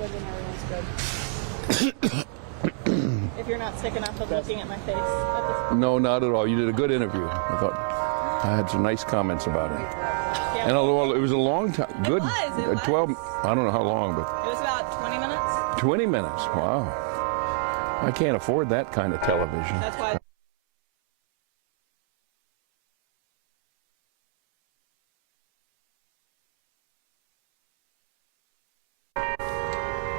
Living everyone's good. If you're not sick enough of looking at my face at this point. No, not at all. You did a good interview. I thought I had some nice comments about it. Yeah. And it was a long time. Good. It was. 12. I don't know how long, but It was about 20 minutes. 20 minutes. Wow. I can't afford that kind of television. That's why.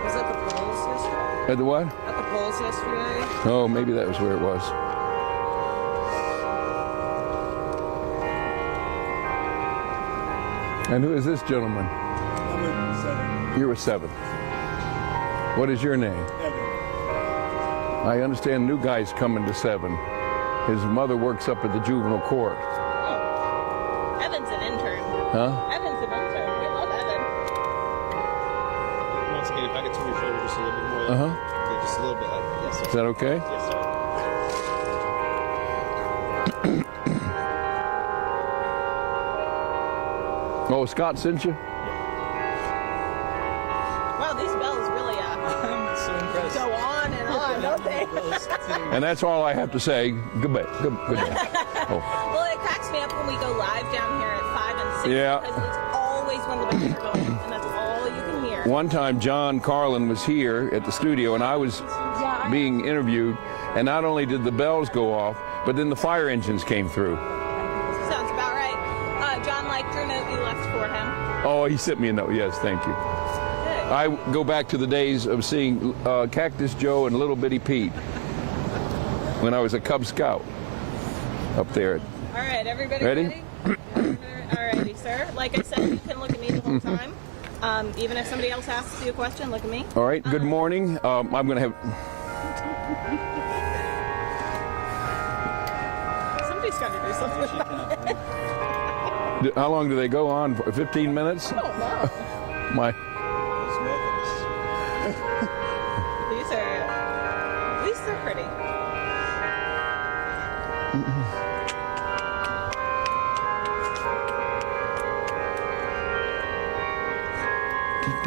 Was that the polls yesterday? At the what? At the polls yesterday? Oh, maybe that was where it was. And who is this gentleman? I'm a 7. You're a 7. What is your name? Evan. I understand new guy's coming to 7. His mother works up at the juvenile court. Oh. Evan's an intern. Huh? Evan's an intern. We love Evan. Once again, if I could turn your shoulder just a little bit more. Uh-huh. Yeah, just a little bit. Yes, sir. Is that okay? Yes, sir. Oh, Scott sent you? Wow, these bells really So impressed. go on and on, don't they? And that's all I have to say. Goodbye. Good day. Oh. Well, it cracks me up when we go live down here at 5 and 6 Yeah. because it's always when the bells are going, and that's all you can hear. One time, John Carlin was here at the studio, and I was being interviewed, and not only did the bells go off, but then the fire engines came through. Sounds about right. John liked your note you left for him. Oh, he sent me a note. Yes, thank you. Good. I go back to the days of seeing Cactus Joe and Little Bitty Pete when I was a Cub Scout up there. All right, everybody Ready? All righty, sir. Like I said, you can look at me the whole time. Even if somebody else asks you a question, look at me. All right, good morning. I'm going to have... Somebody's got to do something about it. How long do they go on? For 15 minutes? I don't know. My... These are, at least they're pretty.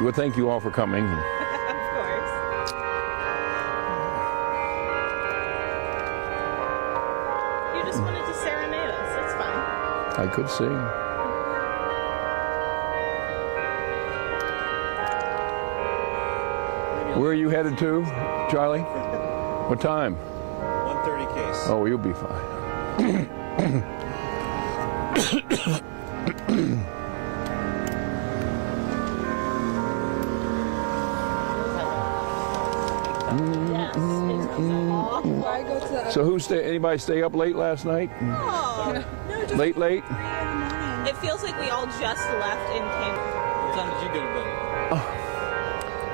Well, thank you all for coming. Of course. You just wanted to serenade us. That's fine. I could sing. Where are you headed to, Charlie? What time? 1:30 case. Oh, you'll be fine. Yes. I go to the... So anybody stay up late last night? Oh, no, just Late? 3 in the morning. It feels like we all just left and came. What time did you go to bed?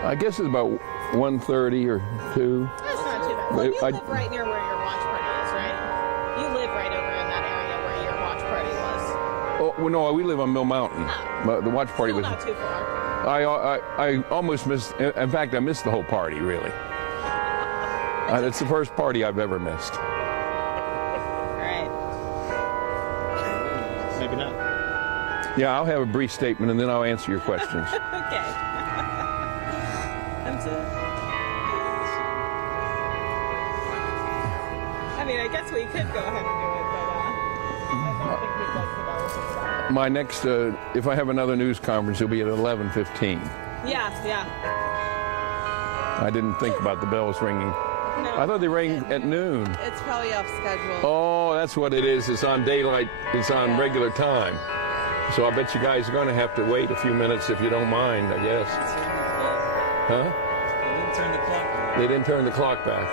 I guess it's about 1:30 or 2. That's not too bad. Well, you I- live right near where your watch party is, right? You live right over in that area where your watch party was. Oh, well, no, we live on Mill Mountain. But the watch party Still was... not too far. I almost missed... In fact, I missed the whole party, really. It's the first party I've ever missed. All right. Maybe not. Yeah, I'll have a brief statement and then I'll answer your questions. Okay. That's it. I mean, I guess we could go ahead and do it, but I don't think we'd like the bells of that. My next, if I have another news conference, it'll be at 11:15. Yeah. I didn't think about the bells ringing. No. I thought they rang at noon. It's probably off schedule. Oh, that's what it is. It's on daylight. It's on regular time. So I bet you guys are going to have to wait a few minutes if you don't mind, I guess. Huh? They didn't turn the clock on. They didn't turn the clock back.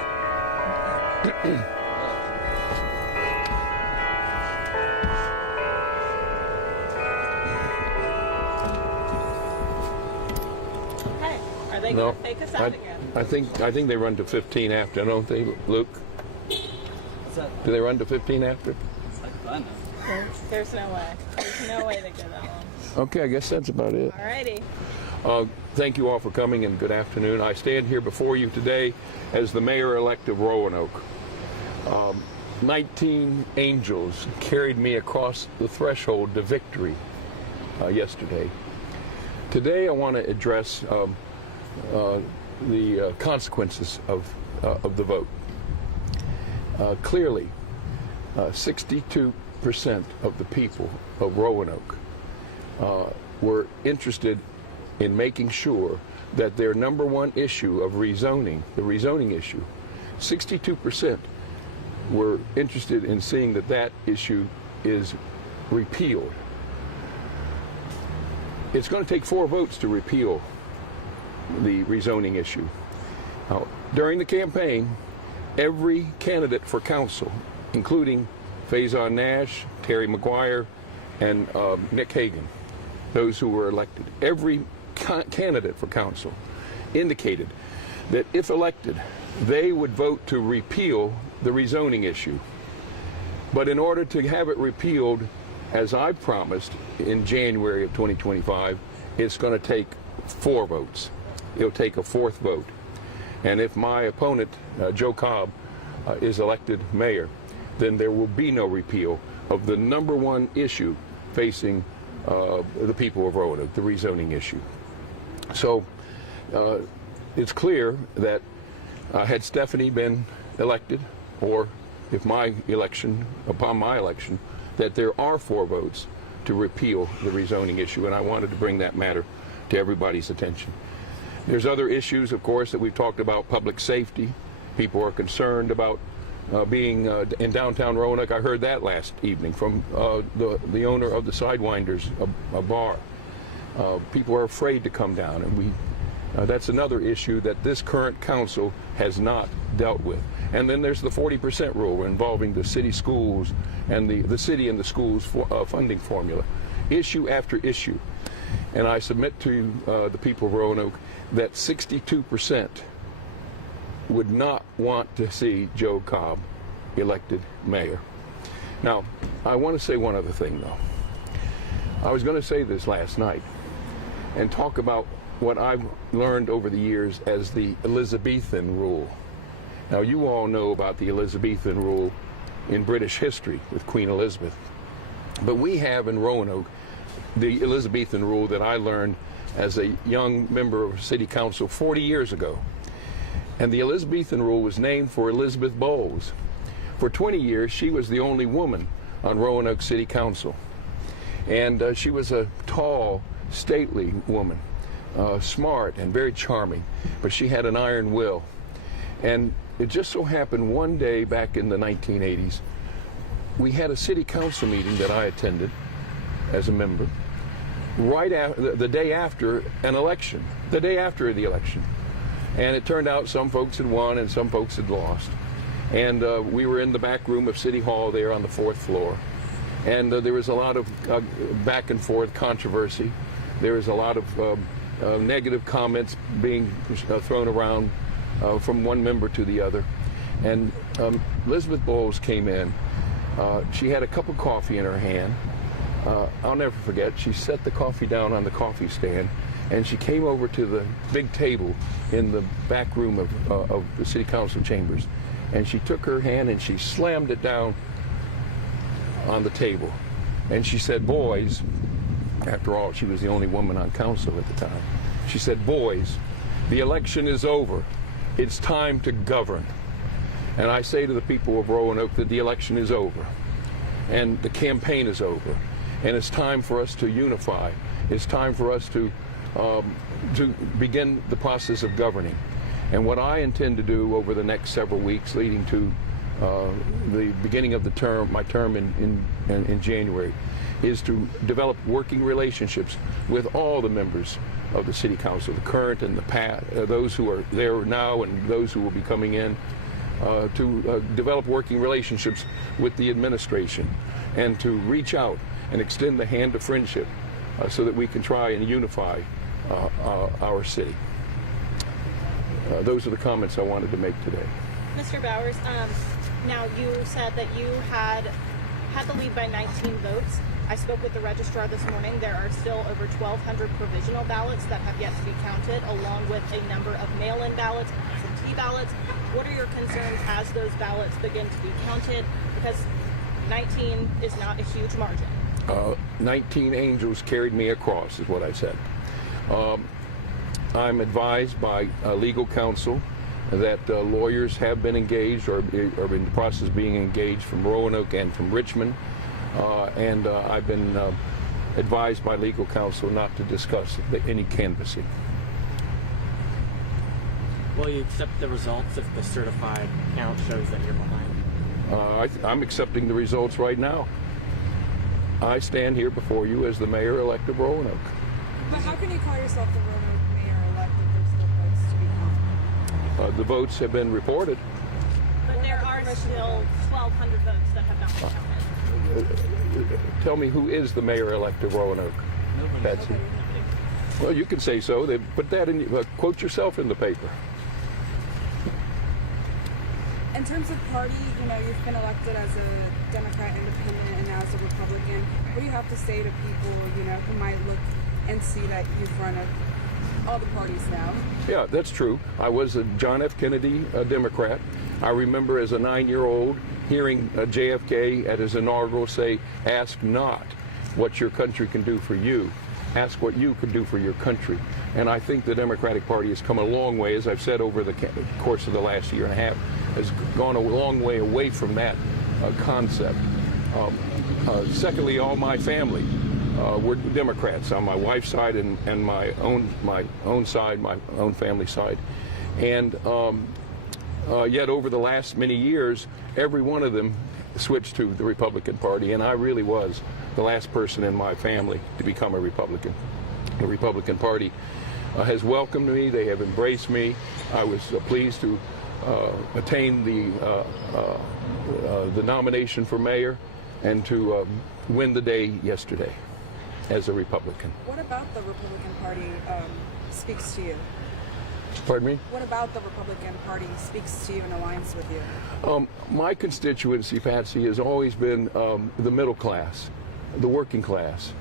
Hey, are they No, going to fake us out again? I think they run to 15 after, don't they, Luke? What's that? Do they run to 15 after? It's like fun. There's no way. There's no way they go that long. Okay, I guess that's about it. Alrighty. Thank you all for coming and good afternoon. I stand here before you today as the mayor-elect of Roanoke. 19 angels carried me across the threshold to victory yesterday. Today I want to address the consequences of the vote. Clearly, 62% of the people of Roanoke were interested in making sure that their number one issue of rezoning, the rezoning issue, 62% were interested in seeing that that issue is repealed. It's going to take 4 votes to repeal the rezoning issue. Now, during the campaign, every candidate for council, including Faison Nash, Terry McGuire, and Nick Hagan, those who were elected, every candidate for council indicated that if elected, they would vote to repeal the rezoning issue. But in order to have it repealed, as I promised in January of 2025, it's going to take 4 votes. It'll take a 4th vote. And if my opponent, Joe Cobb, is elected mayor, then there will be no repeal of the number one issue facing the people of Roanoke, the rezoning issue. So it's clear that had Stephanie been elected, or if my election, upon my election, that there are 4 votes to repeal the rezoning issue, and I wanted to bring that matter to everybody's attention. There's other issues, of course, that we've talked about. Public safety. People are concerned about being in downtown Roanoke. I heard that last evening from the owner of the Sidewinders, a bar. People are afraid to come down, and that's another issue that this current council has not dealt with. And then there's the 40% rule involving the city schools and the city and the schools funding formula, issue after issue. And I submit to the people of Roanoke that 62% would not want to see Joe Cobb elected mayor. Now, I want to say one other thing, though. I was going to say this last night and talk about what I've learned over the years as the Elizabethan rule. Now, you all know about the Elizabethan rule in British history with Queen Elizabeth. But we have in Roanoke the Elizabethan rule that I learned as a young member of City Council 40 years ago. And the Elizabethan rule was named for Elizabeth Bowles. For 20 years, she was the only woman on Roanoke City Council. And she was a tall, stately woman, smart and very charming, but she had an iron will. And it just so happened one day back in the 1980s, we had a city council meeting that I attended as a member, right after, the day after an election, the day after the election. And it turned out some folks had won and some folks had lost. And we were in the back room of City Hall there on the 4th floor. And there was a lot of back and forth controversy. There was a lot of negative comments being thrown around from one member to the other. And Elizabeth Bowles came in. She had a cup of coffee in her hand. I'll never forget, she set the coffee down on the coffee stand, and she came over to the big table in the back room of the City Council chambers, and she took her hand and she slammed it down on the table. And she said, "Boys," after all, she was the only woman on council at the time, she said, "Boys, the election is over. It's time to govern." And I say to the people of Roanoke that the election is over, and the campaign is over, and it's time for us to unify. It's time for us to begin the process of governing. And what I intend to do over the next several weeks leading to the beginning of the term, my term in January, is to develop working relationships with all the members of the City Council, the current and the past, those who are there now and those who will be coming in, to develop working relationships with the administration, and to reach out and extend the hand of friendship so that we can try and unify our city. Those are the comments I wanted to make today. Mr. Bowers, now you said that you had the lead by 19 votes. I spoke with the registrar this morning. There are still over 1,200 provisional ballots that have yet to be counted, along with a number of mail-in ballots and absentee ballots. What are your concerns as those ballots begin to be counted? Because 19 is not a huge margin. 19 angels carried me across, is what I said. I'm advised by legal counsel that lawyers have been engaged or are in the process of being engaged from Roanoke and from Richmond, and I've been advised by legal counsel not to discuss any canvassing. Will you accept the results if the certified count shows that you're behind? I'm accepting the results right now. I stand here before you as the mayor-elect of Roanoke. But how can you call yourself the Roanoke mayor-elect if there's still votes to be counted? The votes have been reported. But there are still 1,200 votes that have not been counted. Tell me, who is the mayor-elect of Roanoke? Nobody. Betsy. Well, you can say so. They put that in. Quote yourself in the paper. In terms of party, you've been elected as a Democrat, independent, and now as a Republican. What do you have to say to people, who might look and see that you've run all the parties now? Yeah, that's true. I was a John F. Kennedy Democrat. I remember as a 9-year-old hearing JFK at his inaugural say, "Ask not what your country can do for you. Ask what you can do for your country." And I think the Democratic Party has come a long way, as I've said over the course of the last year and a half, has gone a long way away from that concept. Secondly, all my family were Democrats on my wife's side and my own side, my own family side. And yet over the last many years, every one of them switched to the Republican Party, and I really was the last person in my family to become a Republican. The Republican Party has welcomed me. They have embraced me. I was pleased to attain the nomination for mayor and to win the day yesterday as a Republican. What about the Republican Party speaks to you? Pardon me? What about the Republican Party speaks to you and aligns with you? My constituency, Patsy, has always been the middle class, the working class,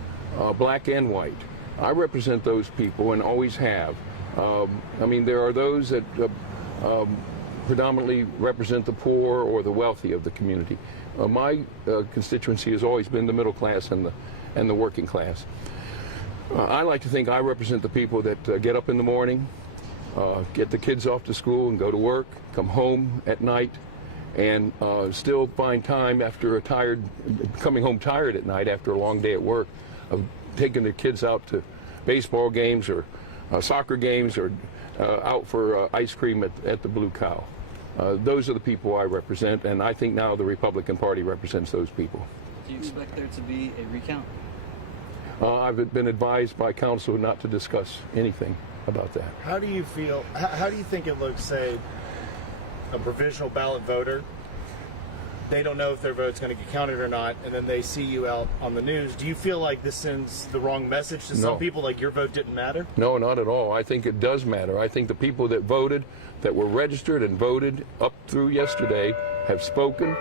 black and white. I represent those people and always have. I mean, there are those that predominantly represent the poor or the wealthy of the community. My constituency has always been the middle class and the working class. I like to think I represent the people that get up in the morning, get the kids off to school and go to work, come home at night, and still find time after coming home tired at night after a long day at work, of taking their kids out to baseball games or soccer games or out for ice cream at the Blue Cow. Those are the people I represent, and I think now the Republican Party represents those people. Do you expect there to be a recount? I've been advised by counsel not to discuss anything about that. How do you feel, how do you think it looks, say, a provisional ballot voter, they don't know if their vote's going to get counted or not, and then they see you out on the news? Do you feel like this sends the wrong message to some people, like your vote didn't matter? No, not at all. I think it does matter. I think the people that voted, that were registered and voted up through yesterday, have spoken,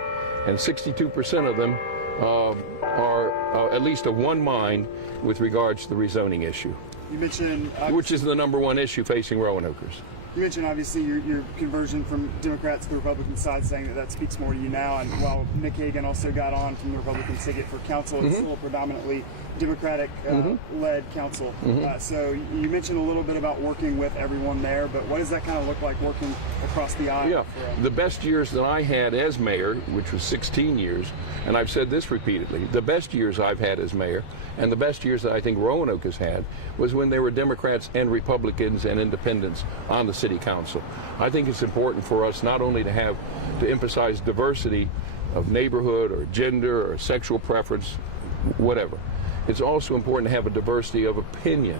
and 62% of them are at least of one mind with regards to the rezoning issue, You mentioned, which is the #1 issue facing Roanokers. you mentioned obviously your conversion from Democrats to the Republican side, saying that speaks more to you now. And while Nick Hagan also got on from the Republican ticket for council, it's still a predominantly Democratic-led council. So you mentioned a little bit about working with everyone there, but what does that kind of look like working across the aisle? Yeah, the best years that I had as mayor, which was 16 years, and I've said this repeatedly, the best years I've had as mayor, and the best years that I think Roanoke has had, was when there were Democrats and Republicans and independents on the city council. I think it's important for us not only to emphasize diversity of neighborhood or gender or sexual preference, whatever. It's also important to have a diversity of opinion.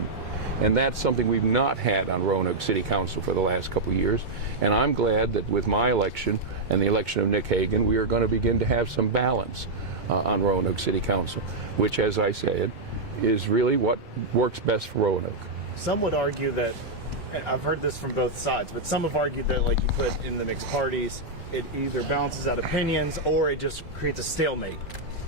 And that's something we've not had on Roanoke City Council for the last couple of years. And I'm glad that with my election and the election of Nick Hagan, we are going to begin to have some balance on Roanoke City Council, which, as I said, is really what works best for Roanoke. Some would argue that, and I've heard this from both sides, but some have argued that, like you put in the mixed parties, it either balances out opinions or it just creates a stalemate.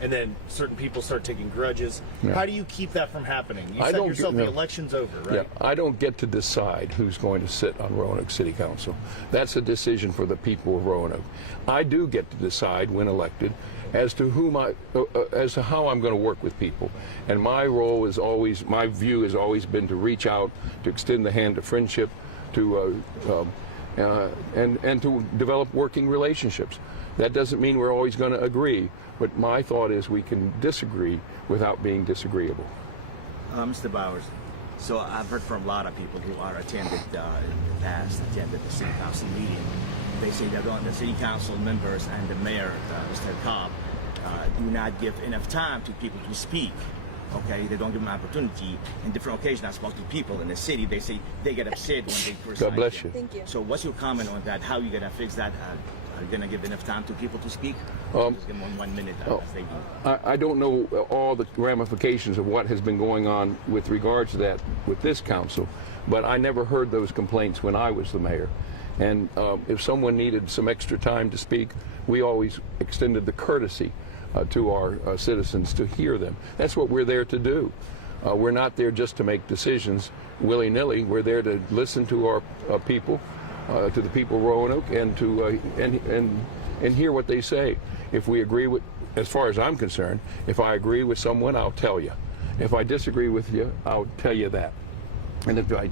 and then certain people start taking grudges. Yeah. How do you keep that from happening? You I said don't yourself get- the no. election's over, right? Yeah, I don't get to decide who's going to sit on Roanoke City Council. That's a decision for the people of Roanoke. I do get to decide when elected as to as to how I'm going to work with people. And my role is always, my view has always been to reach out, to extend the hand of friendship, to and to develop working relationships. That doesn't mean we're always going to agree, but my thought is we can disagree without being disagreeable. Mr. Bowers, so I've heard from a lot of people who are attended in the past, attended the city council meeting. They say that the city council members and the mayor, Mr. Cobb, do not give enough time to people to speak. Okay, they don't give them opportunity. In different occasions, I spoke to people in the city. They say they get upset when they first. God bless you. Thank you. So, what's your comment on that? How are you gonna fix that? Are you gonna give enough time to people to speak? Just give them 1 minute as they do. I don't know all the ramifications of what has been going on with regards to that with this council, but I never heard those complaints when I was the mayor. And if someone needed some extra time to speak, we always extended the courtesy to our citizens to hear them. That's what we're there to do. We're not there just to make decisions willy-nilly. We're there to listen to our people, to the people of Roanoke, and to and hear what they say. If we agree with, as far as I'm concerned, if I agree with someone, I'll tell you. If I disagree with you, I'll tell you that. And if I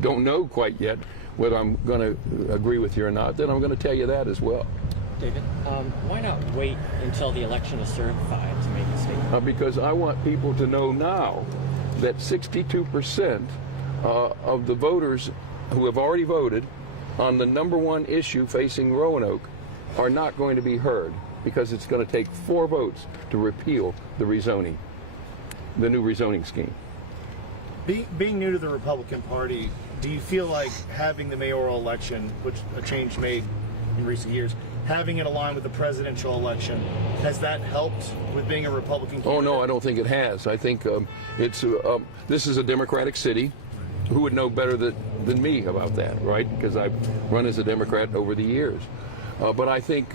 don't know quite yet whether I'm going to agree with you or not, then I'm going to tell you that as well. David, why not wait until the election is certified to make a statement? Because I want people to know now that 62% of the voters who have already voted on the #1 issue facing Roanoke are not going to be heard, because it's going to take 4 votes to repeal the rezoning, the new rezoning scheme. Being new to the Republican Party, do you feel like having the mayoral election, which a change made in recent years, having it align with the presidential election, has that helped with being a Republican candidate? Oh no, I don't think it has. I think this is a Democratic city. Who would know better than me about that, right? Because I've run as a Democrat over the years. But I think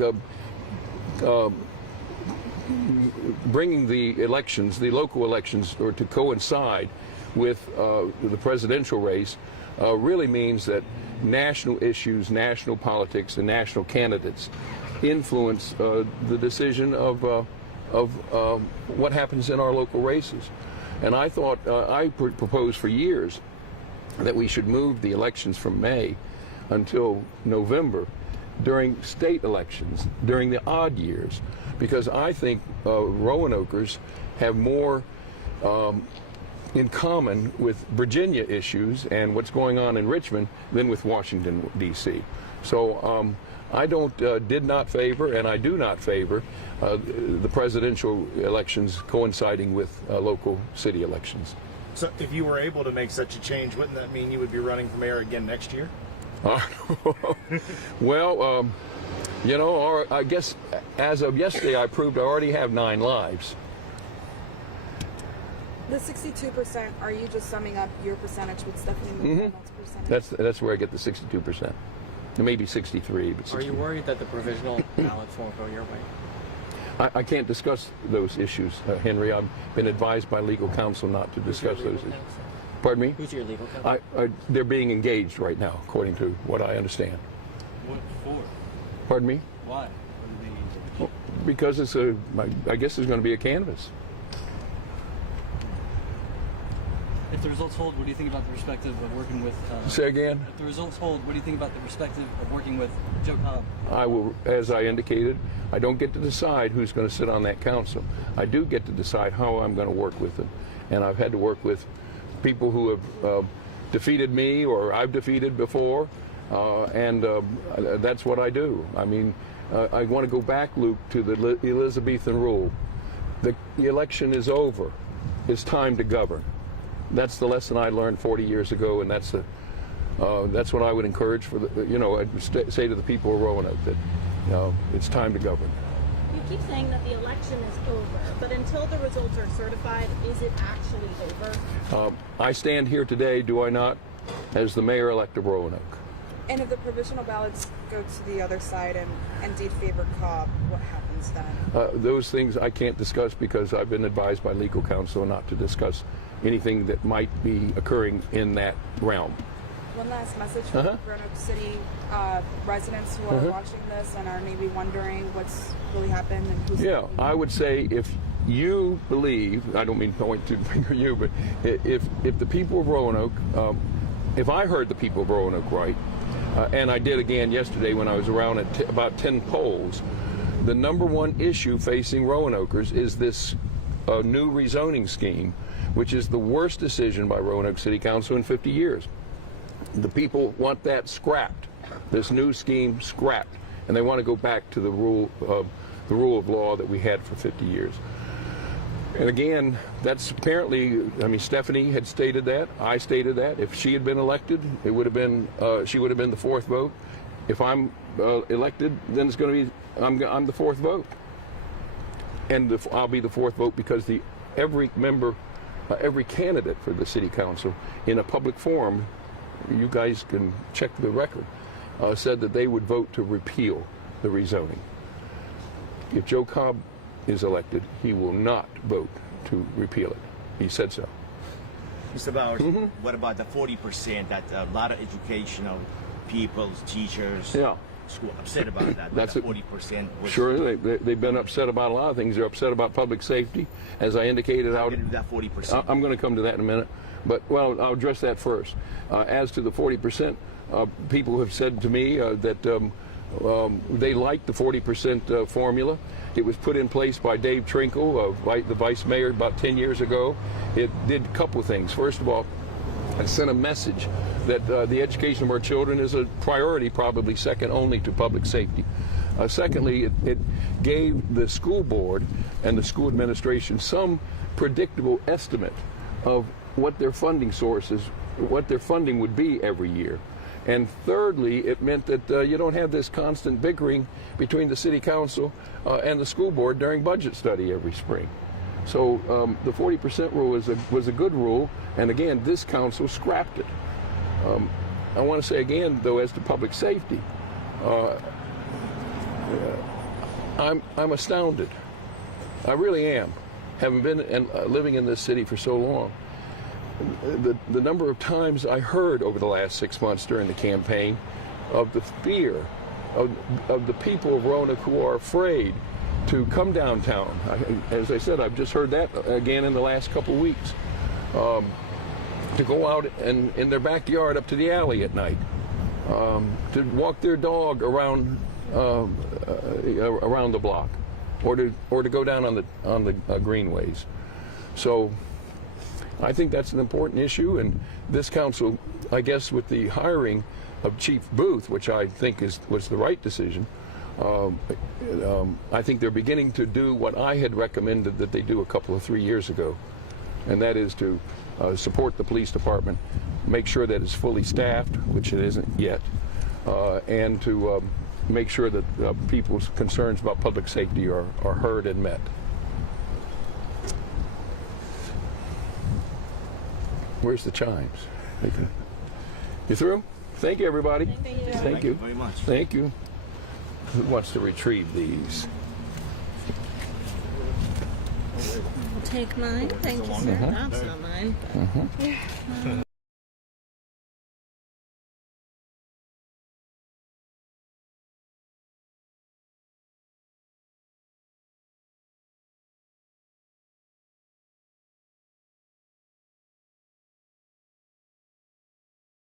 bringing the elections, the local elections, or to coincide with the presidential race really means that national issues, national politics, and national candidates influence the decision of what happens in our local races. And I thought, I proposed for years that we should move the elections from May until November during state elections, during the odd years, because I think Roanokers have more in common with Virginia issues and what's going on in Richmond than with Washington, D.C. So I did not favor, and I do not favor the presidential elections coinciding with local city elections. So if you were able to make such a change, wouldn't that mean you would be running for mayor again next year? Well, you know, I guess as of yesterday, I proved I already have 9 lives. The 62%, are you just summing up your percentage with Stephanie Moon Reynolds' percentage? That's where I get the 62%. Maybe 63, but 60. Are you worried that the provisional ballots won't go your way? I can't discuss those issues, Henry. I've been advised by legal counsel not to discuss those issues. Pardon me? Who's your legal counsel? They're being engaged right now, according to what I understand. What for? Pardon me? Why? What are they engaged? Well, because I guess there's going to be a canvass. If the results hold, what do you think about the perspective of working with? Say again? If the results hold, what do you think about the perspective of working with Joe Cobb? I will, as I indicated, I don't get to decide who's going to sit on that council. I do get to decide how I'm going to work with them. And I've had to work with people who have defeated me or I've defeated before, and that's what I do. I mean, I want to go back, Luke, to the Elizabethan rule. The election is over. It's time to govern. That's the lesson I learned 40 years ago, and that's what I would encourage for I'd say to the people of Roanoke that it's time to govern. You keep saying that the election is over, but until the results are certified, is it actually over? I stand here today, do I not, as the mayor-elect of Roanoke. And if the provisional ballots go to the other side and indeed favor Cobb, what happens then? Those things I can't discuss because I've been advised by legal counsel not to discuss anything that might be occurring in that realm. One last message for Roanoke City residents who are watching this and are maybe wondering what's really happened and who's... Yeah, I would say if you believe, I don't mean to point to finger you, but if the people of Roanoke, if I heard the people of Roanoke right, and I did again yesterday when I was around at about 10 polls, the number one issue facing Roanokers is this new rezoning scheme, which is the worst decision by Roanoke City Council in 50 years. The people want that scrapped, this new scheme scrapped, and they want to go back to the rule of law that we had for 50 years. And again, that's apparently, I mean, Stephanie had stated that, I stated that. If she had been elected, it would have been, she would have been the fourth vote. If I'm elected, then it's going to be, I'm the fourth vote. And I'll be the fourth vote because every member, every candidate for the city council in a public forum, you guys can check the record, said that they would vote to repeal the rezoning. If Joe Cobb is elected, he will not vote to repeal it. He said so. Mr. Bowers, what about the 40% that a lot of educational people, teachers, school upset about that? That's the 40%. Sure, they've been upset about a lot of things. They're upset about public safety, as I indicated. That 40%. I'm going to come to that in a minute, but well, I'll address that first. As to the 40%, people have said to me that they like the 40% formula. It was put in place by Dave Trinkle, the vice mayor, about 10 years ago. It did a couple of things. First of all, it sent a message that the education of our children is a priority, probably second only to public safety. Secondly, it gave the school board and the school administration some predictable estimate of what their funding sources, what their funding would be every year. And thirdly, it meant that you don't have this constant bickering between the city council and the school board during budget study every spring. So the 40% rule was a good rule, and again, this council scrapped it. I want to say again, though, as to public safety, I'm astounded. I really am, having been living in this city for so long. The number of times I heard over the last 6 months during the campaign of the fear of the people of Roanoke who are afraid to come downtown. As I said, I've just heard that again in the last couple of weeks. To go out and in their backyard up to the alley at night, to walk their dog around the block, or to go down on the greenways. So I think that's an important issue, and this council, I guess, with the hiring of Chief Booth, which I think was the right decision, I think they're beginning to do what I had recommended that they do a couple of 3 years ago, and that is to support the police department, make sure that it's fully staffed, which it isn't yet, and to make sure that people's concerns about public safety are heard and met. Where's the chimes? You through? Thank you, everybody. Thank you very much. Thank you. Who wants to retrieve these? I'll take mine. Thank you, sir. That's not mine.